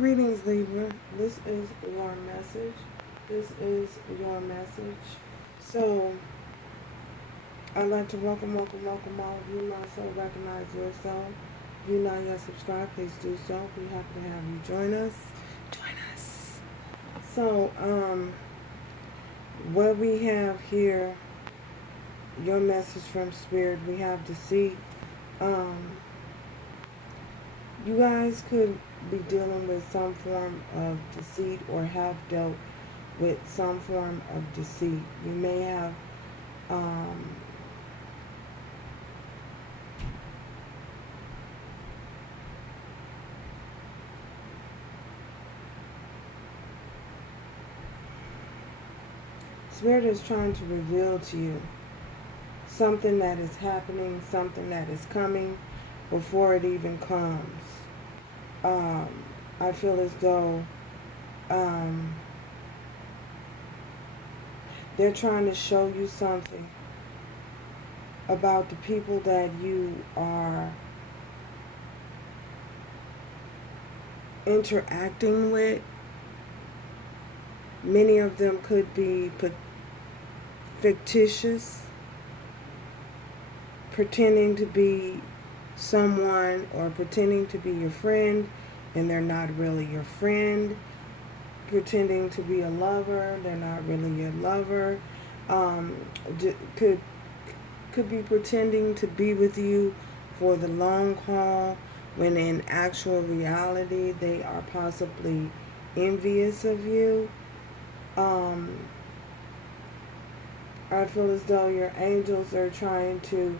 Greetings, Libra. This is your message. This is your message. So, I'd like to welcome all of you. My soul, recognize yourself. If you're not yet subscribed, please do so. We're happy to have you join us. So, what we have here, your message from Spirit, we have deceit. You guys could be dealing with some form of deceit or have dealt with some form of deceit. You may have Spirit is trying to reveal to you something that is happening, something that is coming before it even comes. I feel as though they're trying to show you something about the people that you are interacting with. Many of them could be fictitious, pretending to be someone or pretending to be your friend and they're not really your friend, pretending to be a lover, they're not really your lover, could be pretending to be with you for the long haul when in actual reality they are possibly envious of you. I feel as though your angels are trying to,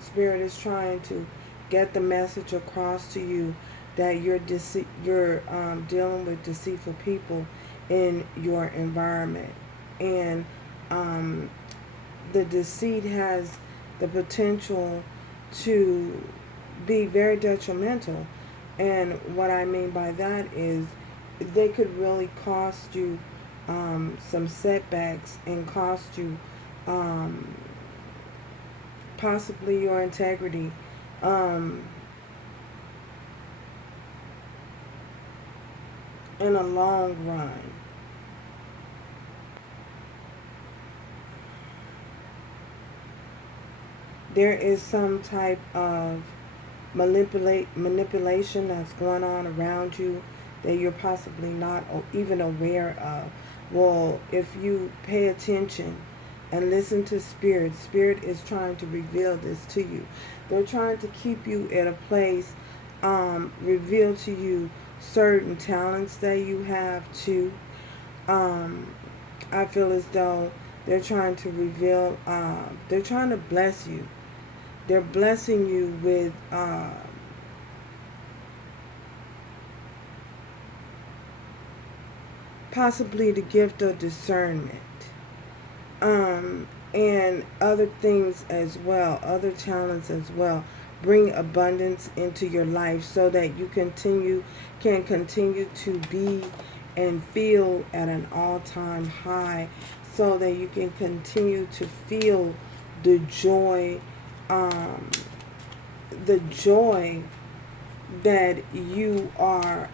Spirit is trying to get the message across to you that you're dealing with deceitful people in your environment. And the deceit has the potential to be very detrimental. And what I mean by that is they could really cost you some setbacks and cost you possibly your integrity. In a long run. There is some type of manipulation that's going on around you that you're possibly not even aware of. Well, if you pay attention and listen to Spirit, Spirit is trying to reveal this to you. They're trying to keep you at a place, reveal to you certain talents that you have too. I feel as though they're trying to reveal, they're trying to bless you. They're blessing you with possibly the gift of discernment. And other things as well, other talents as well. Bring abundance into your life so that you can continue to be and feel at an all-time high, so that you can continue to feel the joy that you are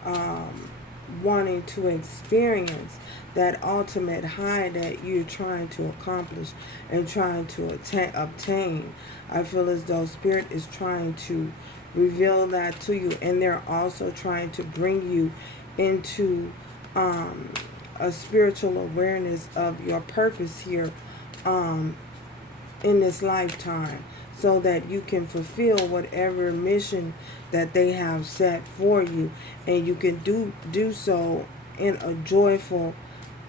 wanting to experience, that ultimate high that you're trying to accomplish and trying to obtain. I feel as though Spirit is trying to reveal that to you, and they're also trying to bring you into a spiritual awareness of your purpose here in this lifetime, so that you can fulfill whatever mission that they have set for you, and you can do so in a joyful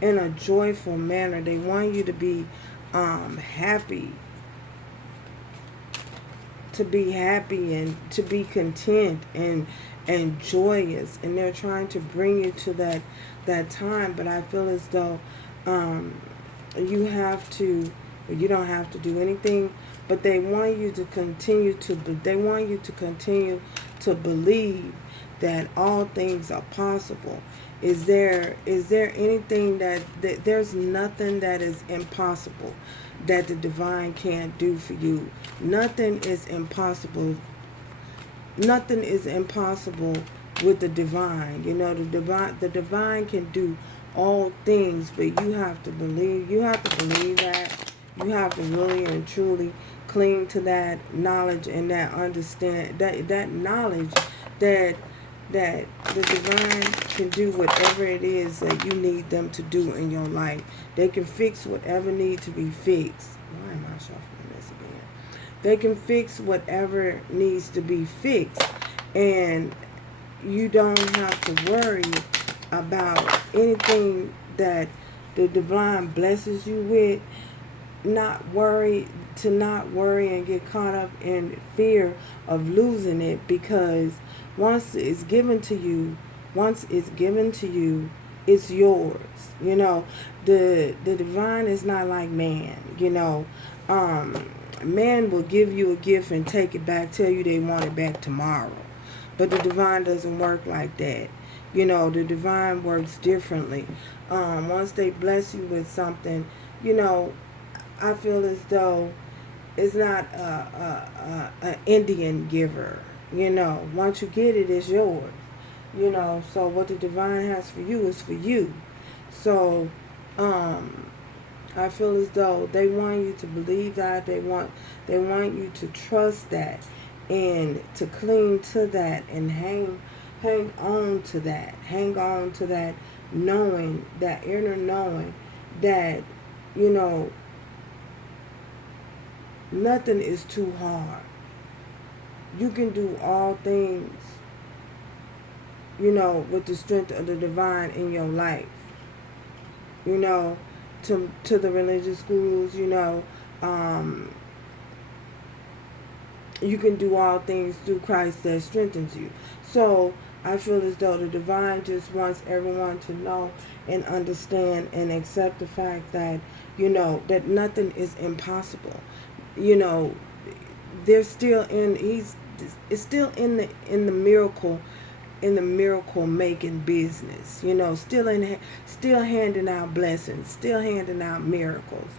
manner. They want you to be happy, and to be content and joyous, and they're trying to bring you to that time. But I feel as though you don't have to do anything, but they want you to continue to believe that all things are possible. Is there anything that there's nothing that is impossible that the divine can't do for you? Nothing is impossible. Nothing is impossible with the divine. You know, the divine can do all things, but you have to believe. You have to believe that. You have to really and truly cling to that knowledge and that understand that knowledge that the divine can do whatever it is that you need them to do in your life. They can fix whatever needs to be fixed. Why am I shuffling this again? They can fix whatever needs to be fixed, and you don't have to worry about anything that the divine blesses you with. Not worry and get caught up in fear of losing it, because once it's given to you, it's yours. You know, the divine is not like man. You know, man will give you a gift and take it back, tell you they want it back tomorrow. But the divine doesn't work like that. You know, the divine works differently. Once they bless you with something, you know, I feel as though it's not an Indian giver. You know, once you get it, it's yours. You know, so what the divine has for you is for you. So, I feel as though they want you to believe that. They want you to trust that and to cling to that and hang on to that. Hang on to that knowing, that inner knowing that, you know, nothing is too hard. You can do all things, you know, with the strength of the divine in your life. You know, to the religious gurus, you know, you can do all things through Christ that strengthens you. So I feel as though the divine just wants everyone to know and understand and accept the fact that, you know, that nothing is impossible. You know, they're still it's still in the miracle making business. You know, still handing out blessings, still handing out miracles.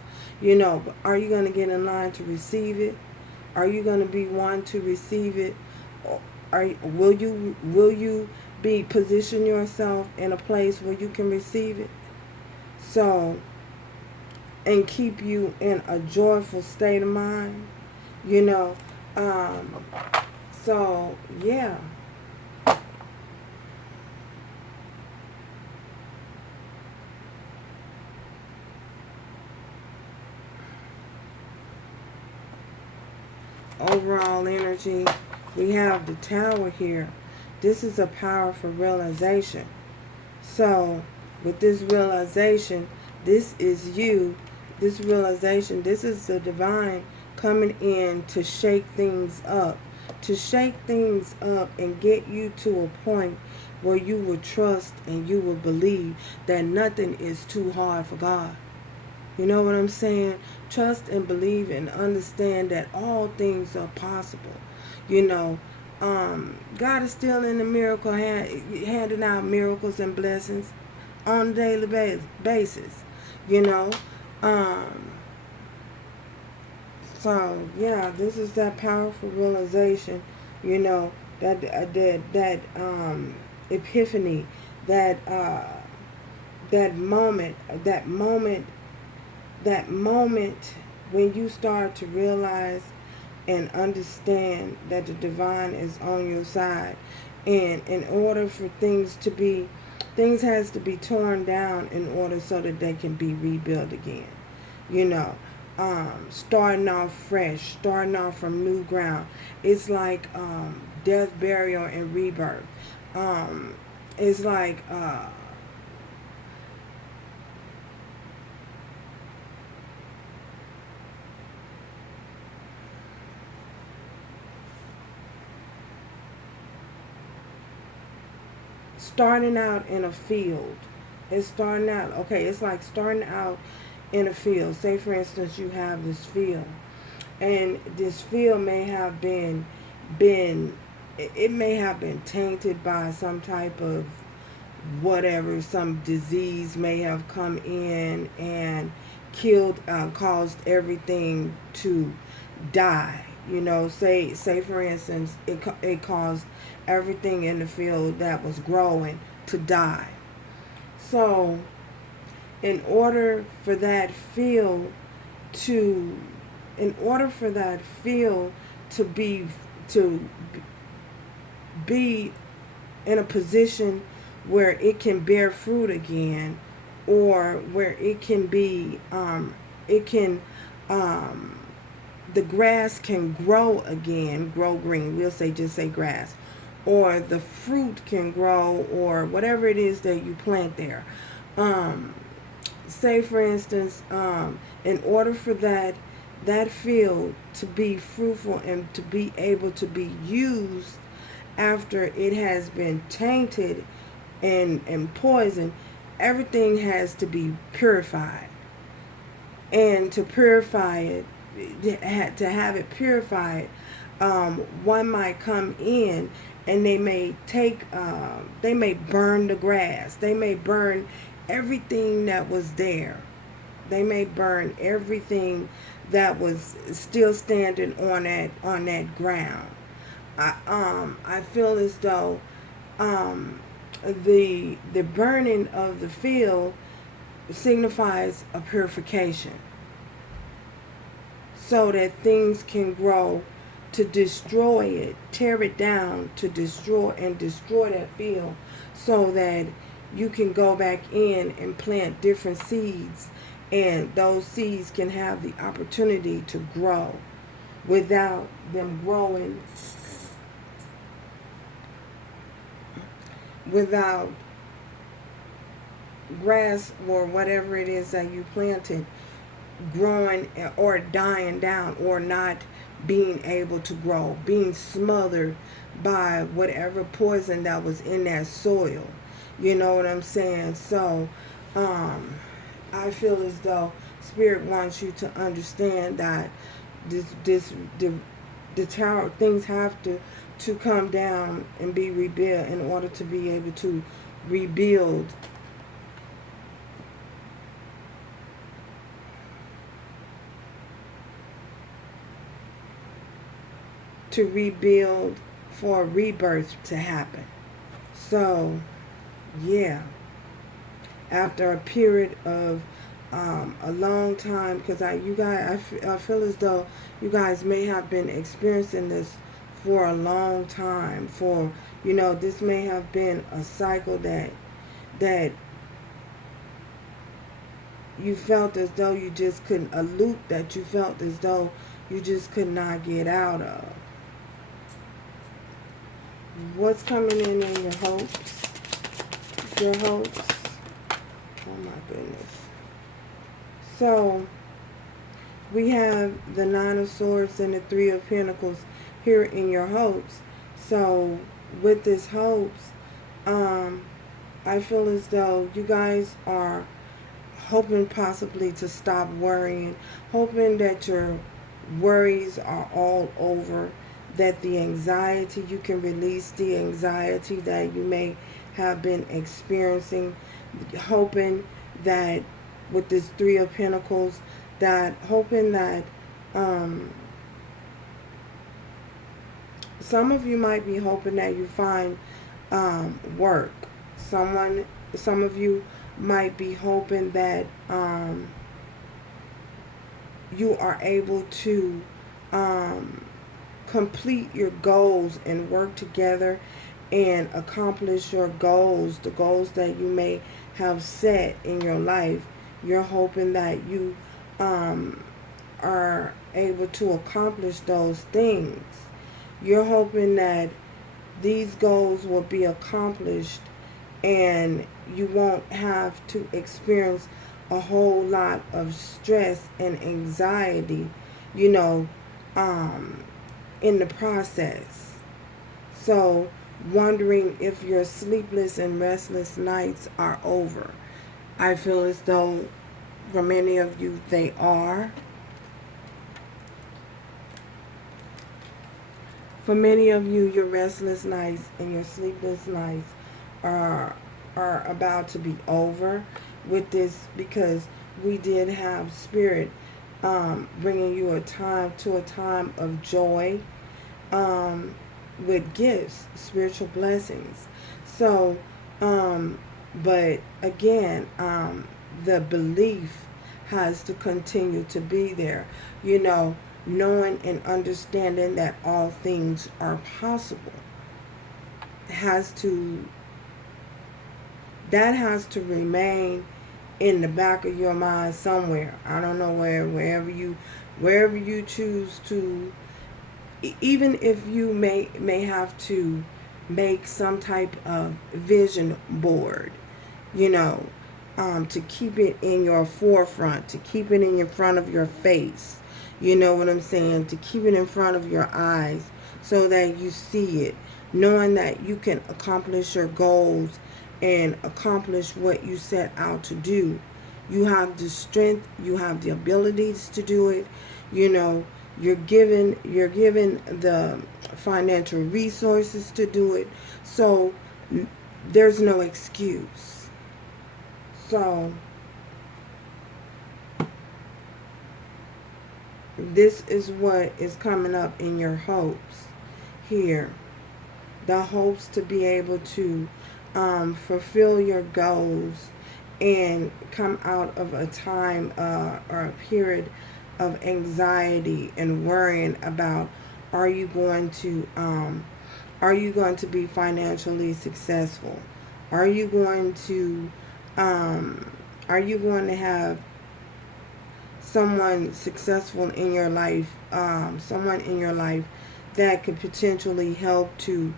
You know, but are you going to get in line to receive it? Are you going to be one to receive it? Or will you be position yourself in a place where you can receive it? So, and keep you in a joyful state of mind, you know. So yeah. Overall energy, we have the Tower here. This is a powerful realization. So with this realization, this is you. This realization, this is the divine coming in to shake things up. To shake things up and get you to a point where you will trust and you will believe that nothing is too hard for God. You know what I'm saying? Trust and believe and understand that all things are possible. You know, God is still in the miracle, handing out miracles and blessings on a daily basis. You know, so yeah, this is that powerful realization. You know, that epiphany, that moment when you start to realize and understand that the divine is on your side. And in order for things has to be torn down in order so that they can be rebuilt again. You know, starting off fresh, starting off from new ground. It's like death, burial, and rebirth. It's like starting out in a field. It's like starting out in a field. Say for instance you have this field, and this field may have been tainted by some type of whatever, some disease may have come in and caused everything to die. You know, say for instance, it caused everything in the field that was growing to die. So, in order for that field to, in order for that field to to be in a position where it can bear fruit again, or where it can be, it can, the grass can grow again, grow green. We'll say, just say grass. Or the fruit can grow, or whatever it is that you plant there. Say for instance, in order for that field to be fruitful and to be able to be used after it has been tainted and poisoned, everything has to be purified. And to purify it, to have it purified, one might come in and they may they may burn the grass. They may burn everything that was there. They may burn everything that was still standing on that ground. I feel as though the burning of the field signifies a purification, so that things can grow to destroy it, tear it down, to destroy that field, so that you can go back in and plant different seeds, and those seeds can have the opportunity to grow without them growing, without grass or whatever it is that you planted growing or dying down, or not being able to grow, being smothered by whatever poison that was in that soil. You know what I'm saying? So I feel as though Spirit wants you to understand that the tower, things have to come down and be rebuilt in order to be able to rebuild for a rebirth to happen. So, yeah, after a period of a long time, because I feel as though you guys may have been experiencing this for a long time. For, you know, this may have been a cycle that you felt as though you just couldn't, a loop that you felt as though you just could not get out of. What's coming in your hopes? Your hopes? Oh my goodness. So, we have the Nine of Swords and the Three of Pentacles here in your hopes. So, with this hopes, I feel as though you guys are hoping possibly to stop worrying, hoping that your worries are all over, that the anxiety, you can release the anxiety that you may have been experiencing, hoping that with this Three of Pentacles, that hoping that some of you might be hoping that you find work. Some of you might be hoping that you are able to complete your goals and work together and accomplish your goals, the goals that you may have set in your life. You're hoping that you are able to accomplish those things. You're hoping that these goals will be accomplished and you won't have to experience a whole lot of stress and anxiety, you know, in the process. So, wondering if your sleepless and restless nights are over. I feel as though for many of you they are. For many of you, your restless nights and your sleepless nights are about to be over with this, because we did have Spirit bringing you a time of joy, with gifts, spiritual blessings. So, but again, the belief has to continue to be there, knowing and understanding that all things are possible has to that has to remain in the back of your mind somewhere. I don't know wherever you choose to, even if you may have to make some type of vision board, to keep it in your forefront, to keep it in front of your face. You know what I'm saying? To keep it in front of your eyes so that you see it, knowing that you can accomplish your goals and accomplish what you set out to do. You have the strength, you have the abilities to do it. You're given the financial resources to do it. So there's no excuse. So this is what is coming up in your hopes here. The hopes to be able to fulfill your goals and come out of a time or a period of anxiety and worrying about, are you going to be financially successful? Are you going to have someone successful in your life, someone in your life that could potentially help to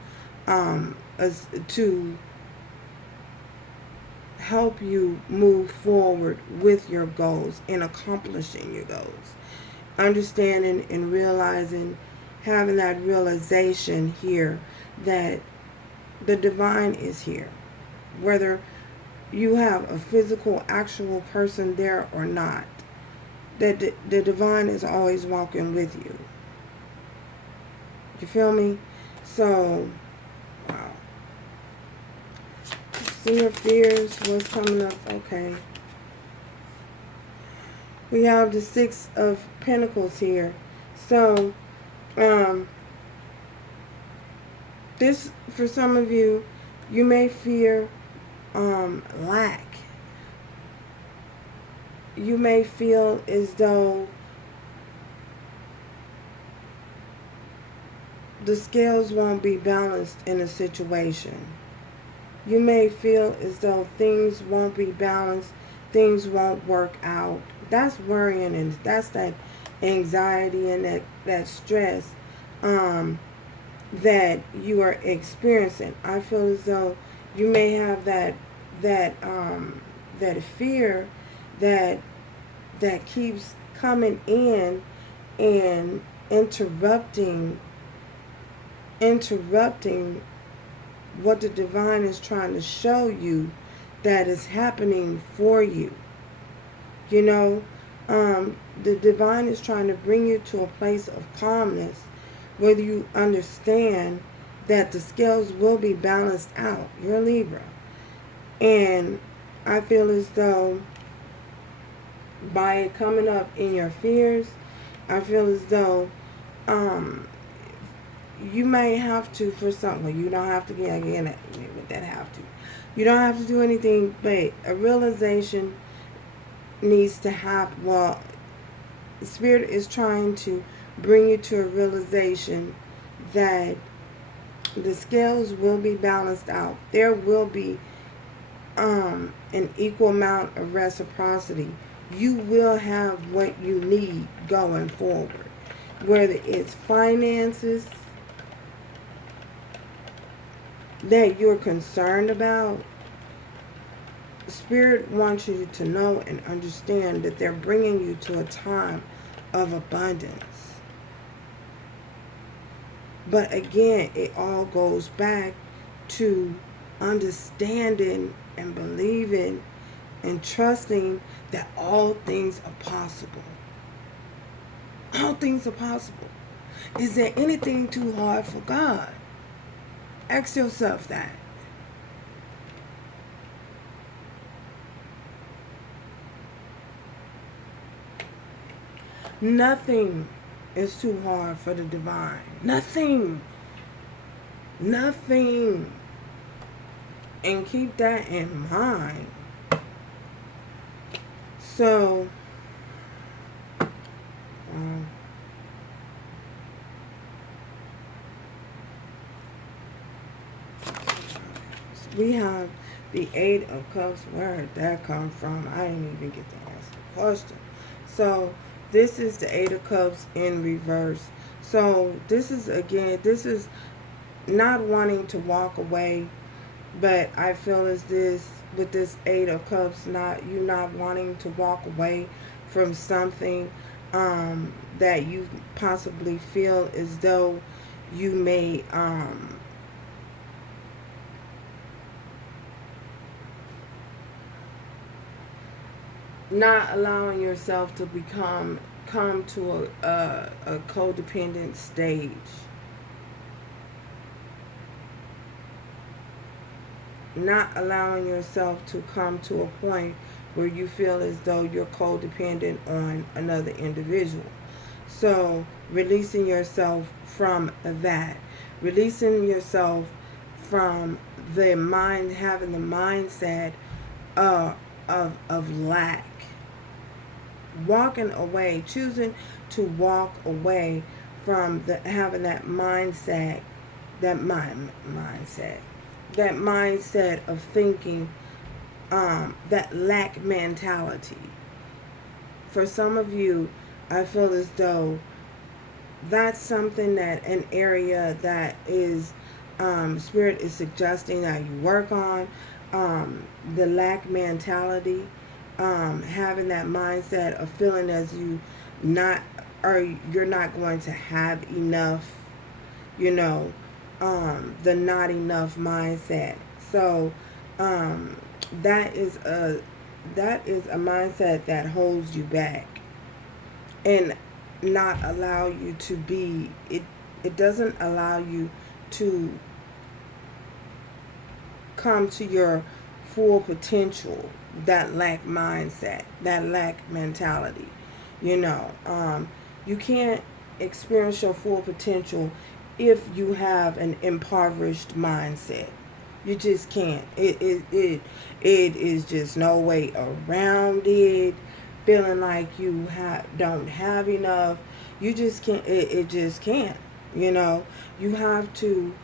help you move forward with your goals and accomplishing your goals. Understanding and realizing, having that realization here that the divine is here. Whether you have a physical, actual person there or not, that the divine is always walking with you. You feel me? So, wow. See your fears, what's coming up? Okay. We have the Six of Pentacles here. So, this, for some of you, you may fear lack. You may feel as though the scales won't be balanced in a situation. You may feel as though things won't be balanced, things won't work out. That's worrying, and that's that anxiety and that stress that you are experiencing. I feel as though you may have that fear that keeps coming in and interrupting what the divine is trying to show you that is happening for you. The divine is trying to bring you to a place of calmness, whether you understand that the scales will be balanced out. You're a Libra. And I feel as though by it coming up in your fears, I feel as though you may have to, for something. Well, you don't have to get again with that have to. You don't have to do anything, but a realization needs to happen. Well, Spirit is trying to bring you to a realization that the scales will be balanced out. There will be an equal amount of reciprocity. You will have what you need going forward, whether it's finances that you're concerned about. Spirit wants you to know and understand that they're bringing you to a time of abundance. But again, it all goes back to understanding and believing and trusting that all things are possible. All things are possible. Is there anything too hard for God? Ask yourself that. Nothing is too hard for the divine. Nothing. Nothing. And keep that in mind. So, we have the Eight of Cups. Where did that come from? I didn't even get to ask the question. So, this is the Eight of Cups in reverse. So, this is, again, this is not wanting to walk away. But I feel as this, with this Eight of Cups, you not wanting to walk away from something that you possibly feel as though you may not allowing yourself to come to a codependent stage. Not allowing yourself to come to a point where you feel as though you're codependent on another individual. So, releasing yourself from that. Releasing yourself from the mind, having the mindset of lack. Walking away, choosing to walk away from having that mindset, that mindset of thinking, that lack mentality. For some of you, I feel as though that's something that an area that is Spirit is suggesting that you work on, the lack mentality, having that mindset of feeling as you're not going to have enough, the not enough mindset. So that is a mindset that holds you back and not allow you to be, it doesn't allow you to come to your full potential, that lack mindset, that lack mentality. You can't experience your full potential if you have an impoverished mindset. You just can't. It is just no way around it. Feeling like you don't have enough. You just can't. It just can't. You have to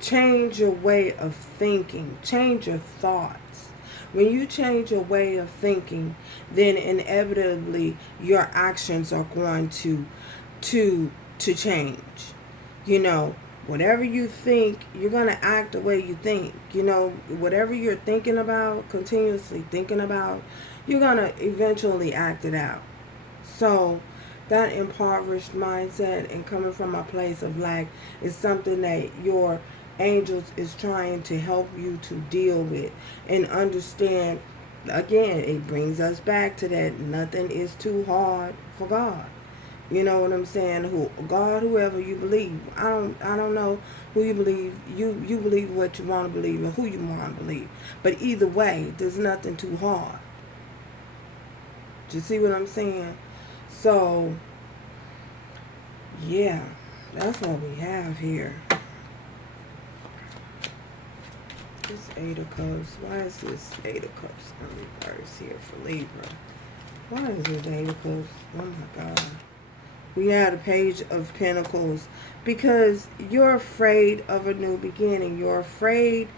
change your way of thinking. Change your thoughts. When you change your way of thinking, then inevitably your actions are going to change. Whatever you think, you're going to act the way you think. Whatever you're thinking about, continuously thinking about, you're going to eventually act it out. So that impoverished mindset and coming from a place of lack is something that your angels is trying to help you to deal with and understand. Again, it brings us back to that nothing is too hard for God. You know what I'm saying? Whoever you believe. I don't know who you believe. You believe what you want to believe and who you want to believe. But either way, there's nothing too hard. Do you see what I'm saying? So, yeah, that's what we have here. This Eight of Cups. Why is this Eight of Cups in reverse here for Libra? Why is this Eight of Cups? Oh my God. We had a Page of Pentacles. Because you're afraid of a new beginning. You're afraid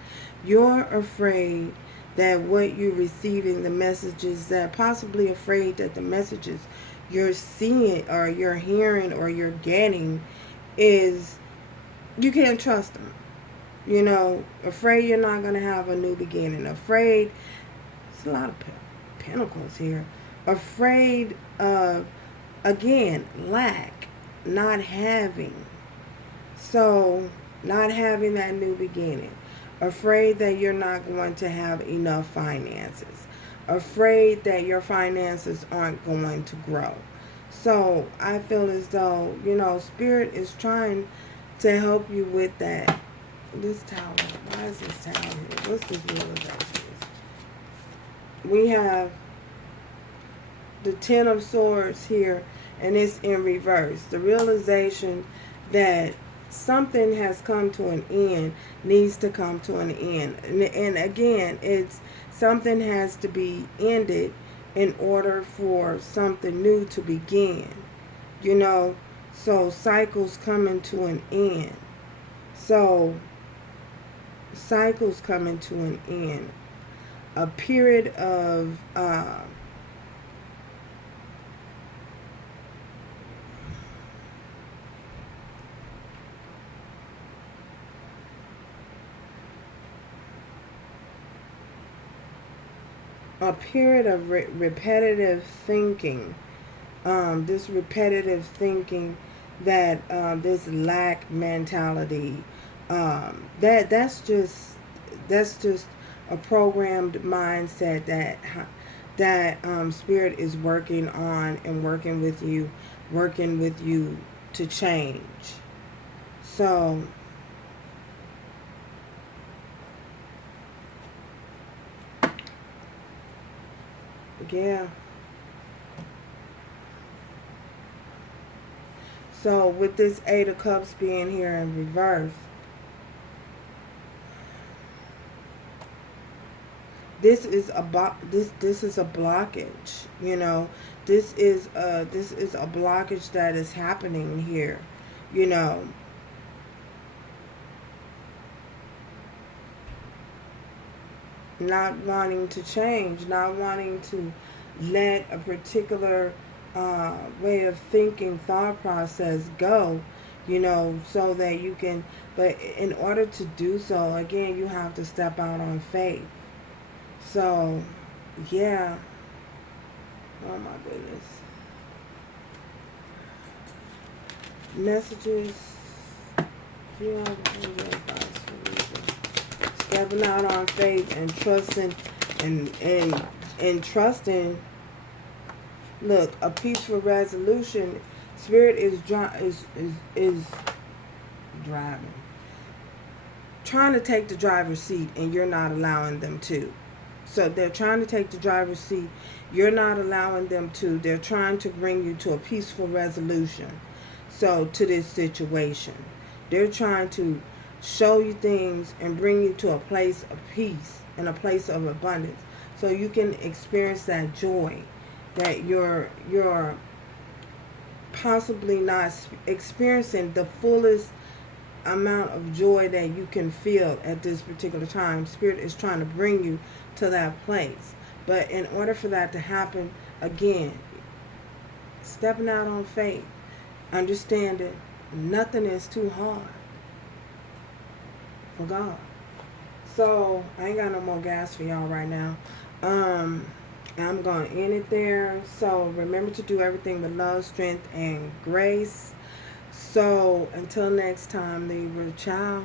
that what you're receiving, the messages, that possibly afraid that the messages you're seeing or you're hearing or you're getting is, you can't trust them. Afraid you're not going to have a new beginning. Afraid, it's a lot of pentacles here. Afraid of, again, lack, not having. So, not having that new beginning. Afraid that you're not going to have enough finances. Afraid that your finances aren't going to grow. So, I feel as though, Spirit is trying to help you with that. This tower. Why is this tower here? What's this realization? We have the Ten of Swords here, and it's in reverse. The realization that something has come to an end needs to come to an end. And again, it's something has to be ended in order for something new to begin. You know, so cycles coming to an end. So cycles coming to an end. A period of repetitive thinking. This repetitive thinking, that this lack mentality, that's just a programmed mindset that Spirit is working on and working with you to change. So yeah. So with this Eight of Cups being here in reverse, this is a blockage. You know, this is a blockage that is happening here. You know, not wanting to change, not wanting to let a particular way of thinking, thought process go, you know, so that you can, but in order to do so, again, you have to step out on faith. So, yeah. Oh my goodness. Messages. You know, stepping out on faith and trusting and trusting. Look, a peaceful resolution. Spirit is driving, trying to take the driver's seat, and you're not allowing them to. So they're trying to take the driver's seat. You're not allowing them to. They're trying to bring you to a peaceful resolution. So to this situation, they're trying to show you things and bring you to a place of peace and a place of abundance, so you can experience that joy that you're possibly not experiencing the fullest amount of joy that you can feel at this particular time. Spirit is trying to bring you to that place. But in order for that to happen, again, stepping out on faith, understanding nothing is too hard for God. So I ain't got no more gas for y'all right now. I'm going to end it there. So remember to do everything with love, strength, and grace. So until next time, Libra, ciao.